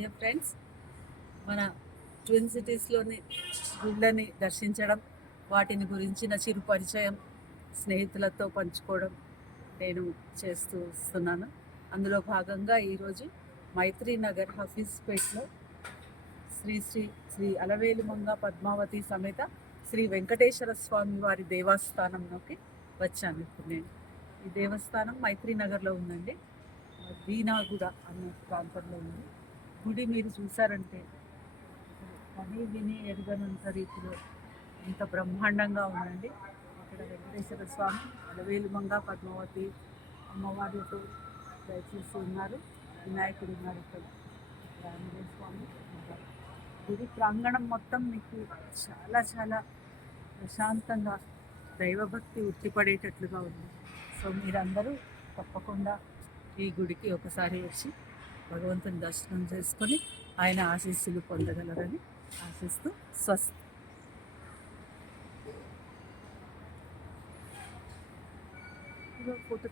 Dear friends, మన twin సిటీస్లోని గుళ్ళని దర్శించడం, వాటిని గురించిన చిరు పరిచయం స్నేహితులతో పంచుకోవడం నేను చేస్తూ వస్తున్నాను. అందులో భాగంగా ఈరోజు మైత్రి నగర్ హఫీజ్పేట్లో శ్రీ శ్రీ శ్రీ అలవేలుమంగ పద్మావతి సమేత శ్రీ వెంకటేశ్వర స్వామి వారి దేవస్థానంలోకి వచ్చాను. ఇప్పుడు నేను ఈ దేవస్థానం మైత్రి నగర్లో ఉందండి. దీనాగుడ అనే ప్రాంతంలో ఉంది. గుడి మీరు చూసారంటే కనీ విని ఎరుగనంత రీతిలో ఇంత బ్రహ్మాండంగా ఉందండి. ఇక్కడ వెంకటేశ్వర స్వామి అలవేలుమంగ పద్మావతి అమ్మవారితో దయచేసి ఉన్నారు. వినాయకుడు ఉన్నారు ఇక్కడ ఆంజనేయ స్వామి ఉన్నారు. గుడి ప్రాంగణం మొత్తం మీకు చాలా చాలా ప్రశాంతంగా దైవభక్తి ఉట్టిపడేటట్లుగా ఉంది. సో మీరందరూ తప్పకుండా ఈ గుడికి ఒకసారి వచ్చి భగవంతుని దర్శనం చేసుకొని ఆయన ఆశీస్సులు పొందగలరని ఆశిస్తూ స్వస్తి. ఫోటో